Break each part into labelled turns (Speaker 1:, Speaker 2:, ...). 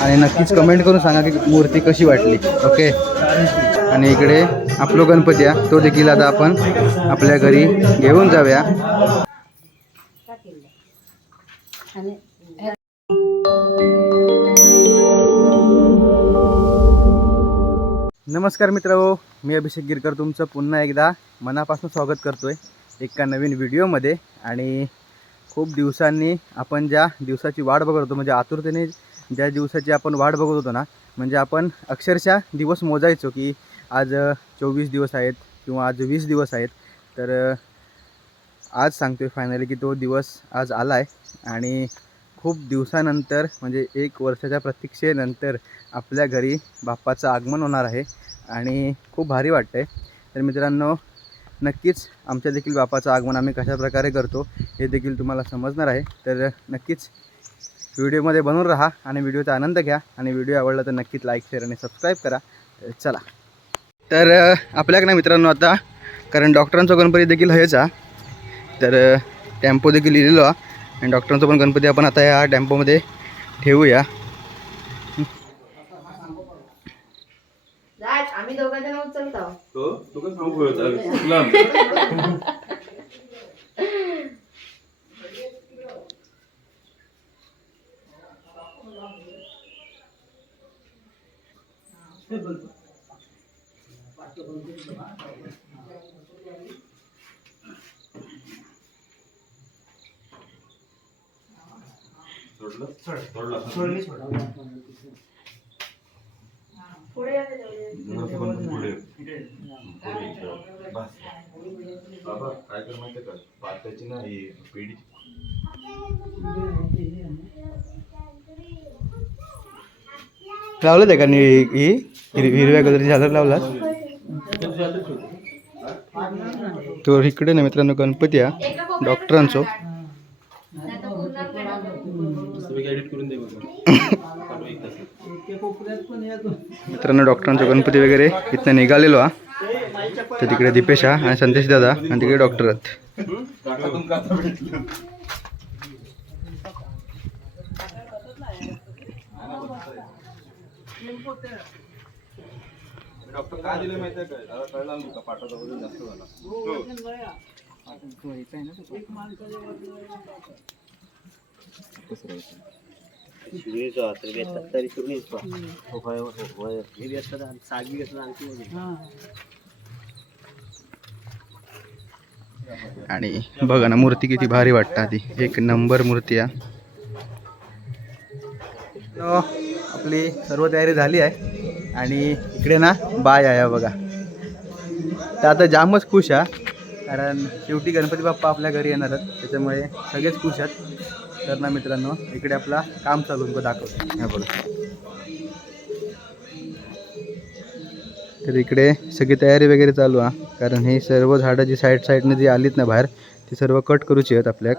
Speaker 1: आणि नक्कीच कमेंट करून सांगा की मूर्ती कशी वाटली. ओके आणि इकडे आपलो गणपती आहे. तो देखील आता आपण आपल्या घरी घेऊन जाऊया. नमस्कार मित्र मी अभिषेक गिरकर तुमचं पुन्हा एकदा मनापासून स्वागत करतो आहे एका नवीन व्हिडिओमध्ये आणि खूप दिवसांनी आपण ज्या दिवसाची वाट बघत होतो म्हणजे आतुरतेने ज्या दिवसाची आपण वाट बघत होतो ना म्हणजे आपण अक्षरशः दिवस मोजायचो की आज चोवीस दिवस आहेत किंवा आज वीस दिवस आहेत. तर आज आज सांगतोय फायनली की तो दिवस आज आला आहे आणि खूप दिवसानंतर म्हणजे एक वर्षाच्या प्रतीक्षेनंतर आपल्या घरी बाप्पाचं आगमन होणार आहे आणि खूप भारी वाटतं आहे तर मित्रांनो नक्कीच आमच्या देखील बापाचं आगमन आम्ही कशा प्रकारे करतो हे देखील तुम्हाला समजणार आहे. तर नक्कीच व्हिडिओमध्ये बनवून राहा आणि व्हिडिओचा आनंद घ्या. आणि व्हिडिओ आवडला तर नक्कीच लाईक शेअर आणि सबस्क्राईब करा. तर चला. तर आपल्याकडे मित्रांनो आता कारण डॉक्टरांचा गणपती देखील हयचा तर टेम्पो देखील लिहिलेलो हा आणि डॉक्टरांचा पण गणपती आपण आता या टेम्पोमध्ये ठेवूया.
Speaker 2: जण उचलतो
Speaker 3: तो तो कसं सांगू चुकला सोडलं सोडला
Speaker 2: पुढे येते तेवढे.
Speaker 3: पुढे पुढे. बस. बाबा काय कर माहिती का? पात्याची ना ही पेढी
Speaker 1: लावलं ते का ही? हिरव्या कलरची झालर लावला तो इकडे ना मित्रांनो गणपती हा डॉक्टरांचो
Speaker 2: नाहीतर पूर्ण पेढा
Speaker 3: एडिट करून दे बघा
Speaker 1: मित्रांनो डॉक्टरांचा गणपती वगैरे इथनं निघालेलो हा. तर तिकडे दीपेश हा आणि संदेश दादा आणि तिकडे डॉक्टर आहेत.
Speaker 3: डॉक्टर काय दिलं माहिती आहे काय त्याला कळला का पाठाचा वजन जास्त झाला
Speaker 1: आणि बघा ना मूर्ती किती भारी वाटतात ती एक नंबर मूर्ती आहे हो, आपली सर्व तयारी झाली आहे. आणि इकडे ना बाय आहे बघा. तर आता जामच खुश आहे कारण शेवटी गणपती बाप्पा आपल्या घरी येणार आहेत. त्याच्यामुळे सगळेच खुश आहेत. तर ना मित्रांनो इकडे आपला काम चालू आहे, दाखवतो हा बघा. तर इकडे सगळी तयारी वगैरे चालू आहे कारण ही सर्व झाडं जी साईड साईडने जी आलीत ना बाहेर ती सर्व कट करूची आहेत आपल्याक.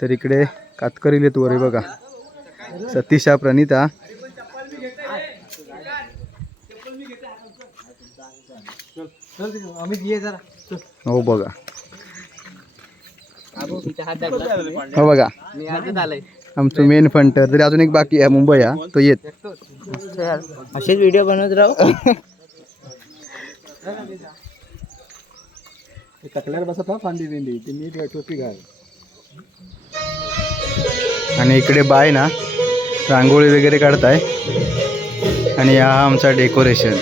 Speaker 1: तर इकडे कातकरी लेत वर बघा. सतीशा प्रणिता. हो बघा. हो बघा. आमचं मेन फंटर तरी अजून एक बाकी आहे मुंबई हा. तो येत.
Speaker 4: असेच व्हिडिओ बनवत राहू.
Speaker 1: आणि इकडे बाय ना रांगोळी वगैरे काढताय. आणि हा आमचा डेकोरेशन.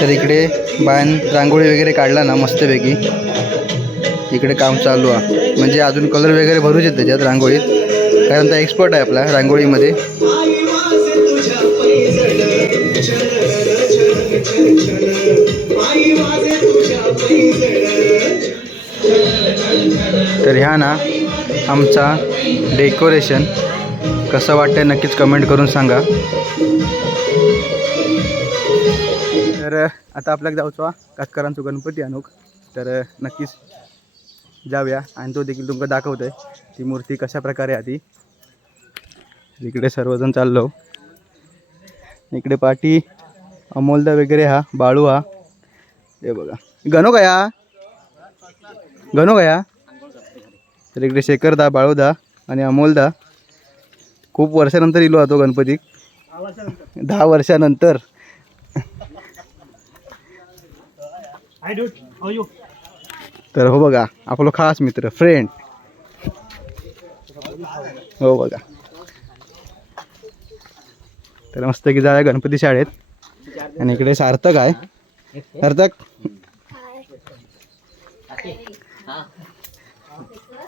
Speaker 1: तर इकडे बाण रांगोळी वगैरे काढला ना मस्तपैकी. इकडे काम चालू आहे. म्हणजे अजून कलर वगैरे भरूच आहेत त्याच्यात रांगोळीत. कारण तो एक्सपर्ट आहे आपला रांगोळीमध्ये. घ्या ना आमचा डेकोरेशन. कसं वाटतं नक्कीच कमेंट करून सांगा. तर आता आपल्याला जाऊचो हा. गणपती आणूक तर नक्कीच जाऊया. आणि तो देखील तुमका दाखवतोय. ती मूर्ती कशा प्रकारे आधी इकडे सर्वजण चाललो. इकडे पाठी अमोलदा वगैरे हा बाळू हा. हे बघा. गणू गया. गणू गया. तर इकडे शेखरदा बाळूदा आणि अमोलदा. खूप वर्षानंतर इलो होतो हो गणपती. दहा वर्षानंतर. तर हो बघा आपलं खास मित्र फ्रेंड हो बघा. तर मस्त की जाऊया गणपती शाळेत. आणि इकडे सार्थक आहे. सार्थक?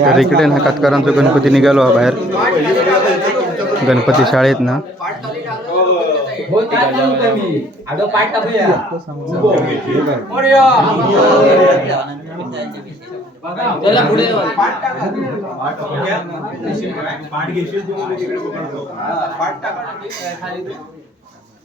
Speaker 1: तर इकडे ना कातकरांचा गणपती निघालो हा बाहेर. गणपती शाळेत ना.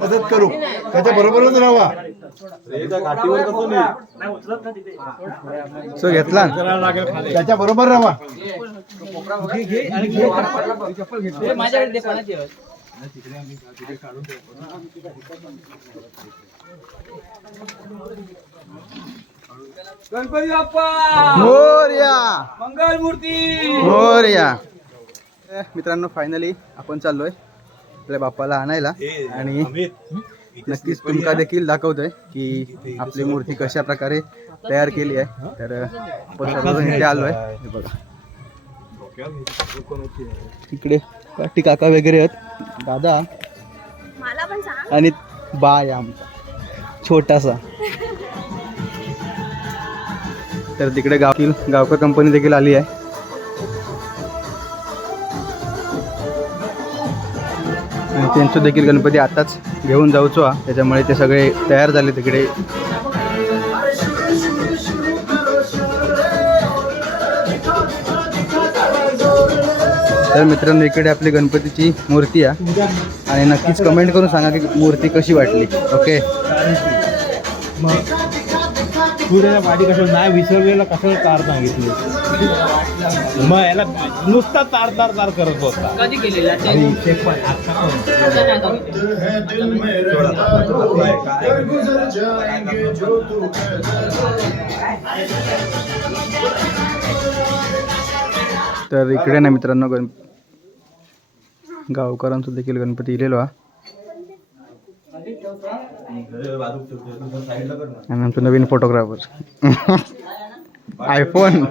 Speaker 3: मदत करू. त्याच्या बरोबरच राहा
Speaker 1: सो घेतला.
Speaker 3: त्याच्या बरोबर राहा?
Speaker 4: गणपती बाप्पा!
Speaker 1: मोर्या.
Speaker 4: मंगल मूर्ती!
Speaker 1: मोर्या. ए, मित्रांनो फायनली आपण चाललोय. आपल्या बाप्पाला आणायला. आणि नक्कीच तुमका देखील दाखवतोय की आपली मूर्ती कशा प्रकारे तयार केली आहे. तर आपण सर्वजण इथे आलोय. हे बघा. इकडे पाटी काका वगैरे आहेत. दादा
Speaker 2: मला पण सांग.
Speaker 1: आणि बाय आमचा छोटासा. तर तिकडे गावकील गावकर कंपनी देखील आली आहे. त्यांचं देखील गणपती आताच घेऊन जाऊचो हा. त्याच्यामुळे ते सगळे तयार झाले तिकडे. तर मित्रांनो इकडे आपली गणपतीची मूर्ती आहे आणि नक्कीच कमेंट करून सांगा की मूर्ती कशी वाटली. ओके
Speaker 5: पुढे कसं नाही विसरलेलं कसं कार सांगितलं? मग याला नुसता तार तार तार करत होता.
Speaker 4: कधी केलेला.
Speaker 1: तर इकडे ना मित्रांनो गण गावकरांचा देखील गणपती इलेलो हा. आणि आमचा नवीन फोटोग्राफर आयफोन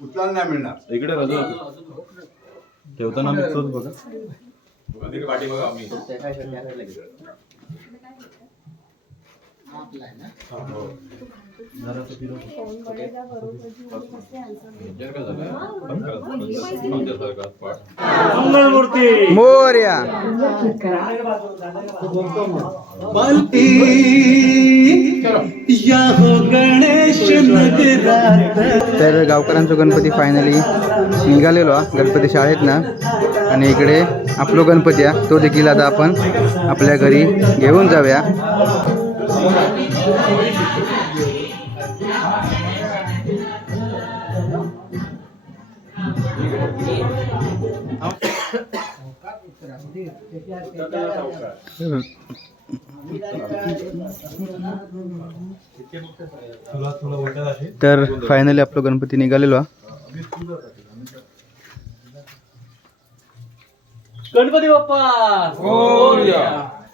Speaker 3: उचलायला नाही मिळणार
Speaker 6: इकडे ठेवताना मी तोच बघा.
Speaker 1: मोर्या. तर गावकरांचा गणपती फायनली निघालेलो हा. गणपती शाळेत ना. आणि इकडे आपलो गणपती आहे तो देखील आता आपण आपल्या घरी घेऊन जाऊया.
Speaker 7: तर फायनली आपलं गणपती निघालेलो हा.
Speaker 6: गणपती बाप्पा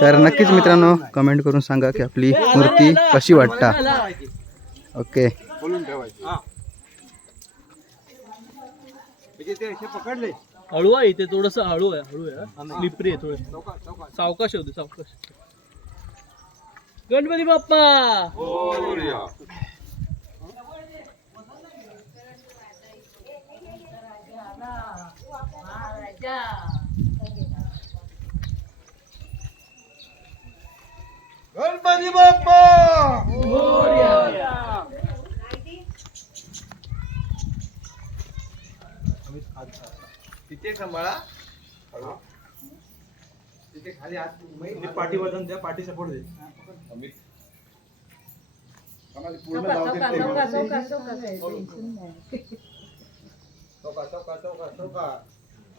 Speaker 7: तर नक्कीच मित्रांनो कमेंट करून सांगा की आपली मूर्ती कशी वाटता. ओके.
Speaker 6: हळू आहे इथे थोडस हळू आहे हळू आहे स्लिपरी आहे थोडं. सावकाश होते सावकाश. गणपती बाप्पा!
Speaker 8: गणपती बाप्पा!
Speaker 7: तिथे सांभाळा तिथे खाली हात पाठी वजन द्या पाठी सपोर्ट दे.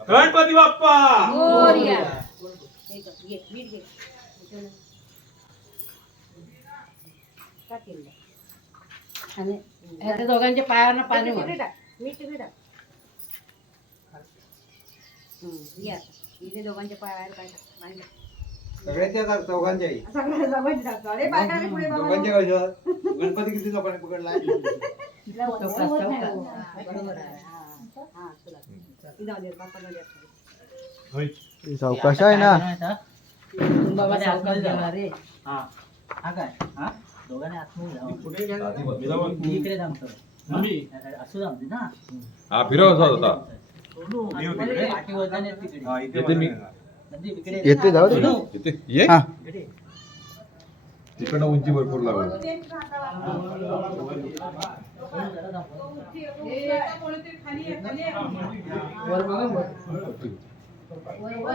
Speaker 8: गणपती बाप्पा!
Speaker 9: आणि दोघांच्या पाणी मार.
Speaker 2: इथे दोघांच्या पायावर काय पाणी
Speaker 7: सगळ्यांच्या चौघांच्या आई
Speaker 2: सगळ्या जवळ टाकतो. अरे बाय काय पुढे बघा.
Speaker 7: दोघांच्या कशा गणपती किती लोकांनी पकडला
Speaker 9: चौकात, चौकात.
Speaker 2: हा, बरोबर आहे. हा. हा, चला. जाऊ दे, बाप्पा जाऊ दे.
Speaker 7: सावकाश आहे ना
Speaker 9: बाबा सावकाश रे
Speaker 6: हा काय हा दोघांनी आतमध्ये जाऊ. इकडे थांबतो. असं जाऊ दे ना.
Speaker 3: हा फिरव असा होता.
Speaker 6: तिकडे.
Speaker 3: येते मी
Speaker 6: नंदी इकडे
Speaker 7: येते जाऊ दे.
Speaker 3: येते ये.
Speaker 7: हा.
Speaker 3: तिकडनं उंची भरपूर लागली.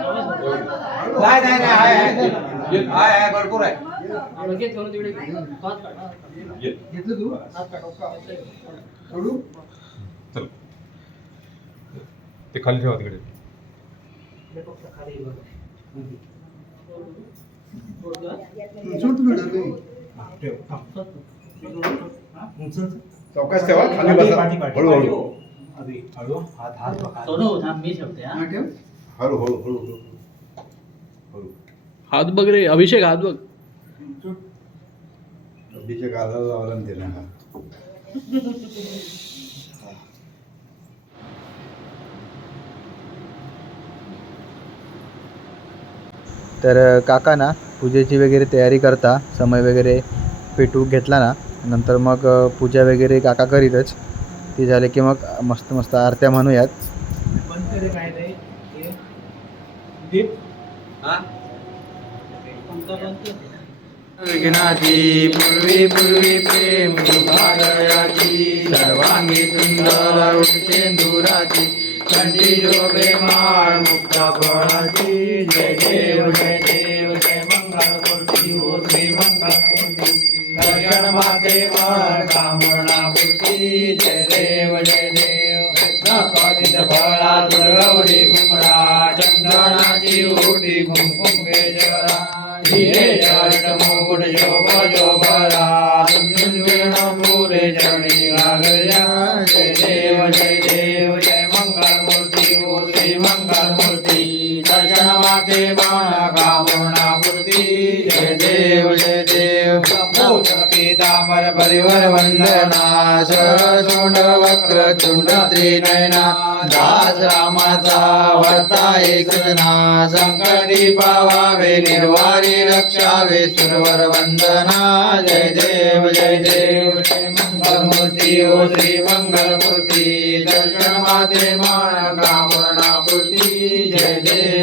Speaker 7: नाही नाही नाही आहे, आहे.
Speaker 3: ये.
Speaker 7: घेतलं तू? सोडू?
Speaker 3: चल. ते खाली ठेवा तिकडे.
Speaker 8: चौकाश ठेवा. खाली बसा. हळूहळू. हळू हात हात
Speaker 6: मी ठेवते हा.
Speaker 3: हळू हळू हळू हळू हळू.
Speaker 6: हात बघ रे अभिषेक हात बघ.
Speaker 3: अभिषेक आला लावला ना त्याला हा
Speaker 7: तर काका ना पूजेची वगैरे तयारी करता समय वगैरे पेटू घेतला ना नंतर मग पूजा वगैरे काका करीतच. ती झाले की मग मस्त मस्त आरत्या म्हणूयात.
Speaker 8: बंद
Speaker 7: विघ्नाची पूर्वी पूर्वी प्रेम सुभादयाची सर्वांगी सुंदर उठचेंदुराची कंठी जो प्रेमाळ मुक्ता फळाची जय देव जय देव जय मंगल मूर्ती हो श्री मंगल मूर्ती दर्शन माते मन कामना पूर्ती जय देव जय देव नकादित फळा दुर्गवडी कुमरा चंदनाची ओटी कुमकुम जरा हिरे पीताम्बर परिवर वंदना शरचुंड वक्र चुंड त्रिनयना दास रामाचा वर्ता एकजना संकटी पावावे निर्वारी रक्षावे सुरवर वंदना जय देव जय देव जय मंगलमूर्ती ओ श्री मंगलमूर्ती दर्शन माते मान कामना पूर्ती जय देव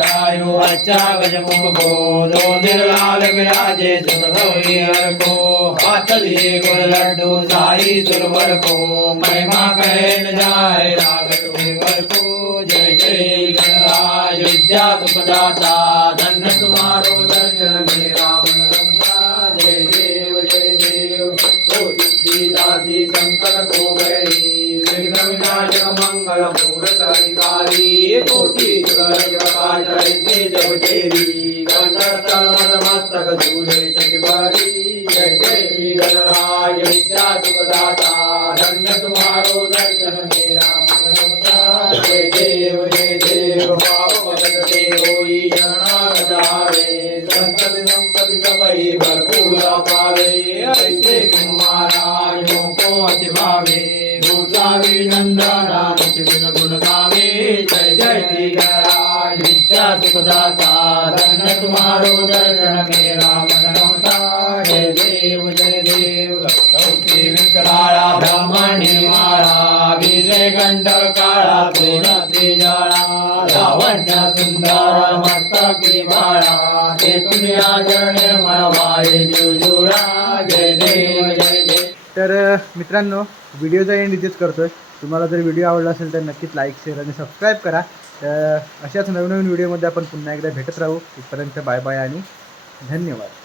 Speaker 7: आयो अच्छा गजमुख बोधो निर्लाल विराजे सुखगौरी को हाथ लिए गुण लड्डू साई सुरवर को महिमा कहे न जाए लागत वर को जय जय गणराज विद्या सुखदाता धन्य तुम्हारो दर्शन मेरा मन रमता जय देव जय देव ओ सिद्धि दासी शंकर को गई विघ्न विनाशक मंगल मूर्त अधिकारी कोटि सुरज प्रकाश मस्तक धूले चटिबारी जय जय गणराज विद्या सुखदाता धन्य तुम्हारो दर्शन मेरा मन जय देव जय देव पाप भगत ते होई शरणागत आवे संतति संपत्ति सबई भरपूर पावे ऐसे तुम को अति भावे गोसावी नंदना नित्य गुण गावे। जय जय श्री विद्या सुखदाता। तुम्हारो दर्शन मेरा मन रमता देव जय देव। विकराळा ब्रह्मणी माळा विजय काळा लावण्य सुंदर मस्तकी बाळा ते तुझ्या निर्मळ जय देव जय
Speaker 1: तर मित्रांनो व्हिडिओचा एंड इथेच करतो आहे तुम्हाला जर व्हिडिओ आवडला असेल तर नक्कीच लाईक शेअर आणि सबस्क्राईब करा. तर अशाच नवीन नवीन व्हिडिओमध्ये आपण पुन्हा एकदा भेटत राहू. इथपर्यंत बाय बाय आणि धन्यवाद.